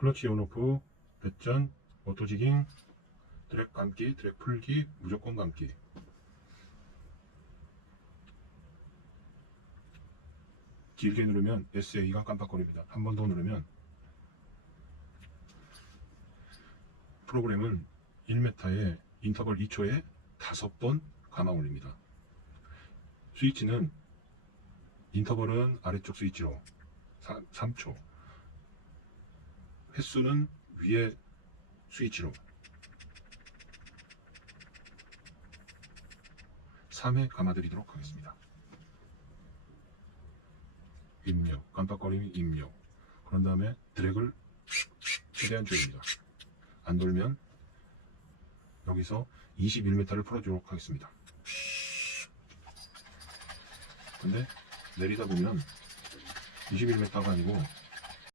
클러치 온오프, 배전, 오토지깅, 드랙 감기, 드랙 풀기, 무조건 감기. 길게 누르면 SA가 깜빡거립니다. 한 번 더 누르면 프로그램은 1m에 인터벌 2초에 5번 감아 올립니다. 스위치는 인터벌은 아래쪽 스위치로 3, 초 횟수는 위에 스위치로 3회 감아드리도록 하겠습니다. 입력, 깜빡거림이 입력. 그런 다음에 드랙을 최대한 줄입니다. 안 돌면 여기서 21m를 풀어주도록 하겠습니다. 근데 내리다 보면 21m가 아니고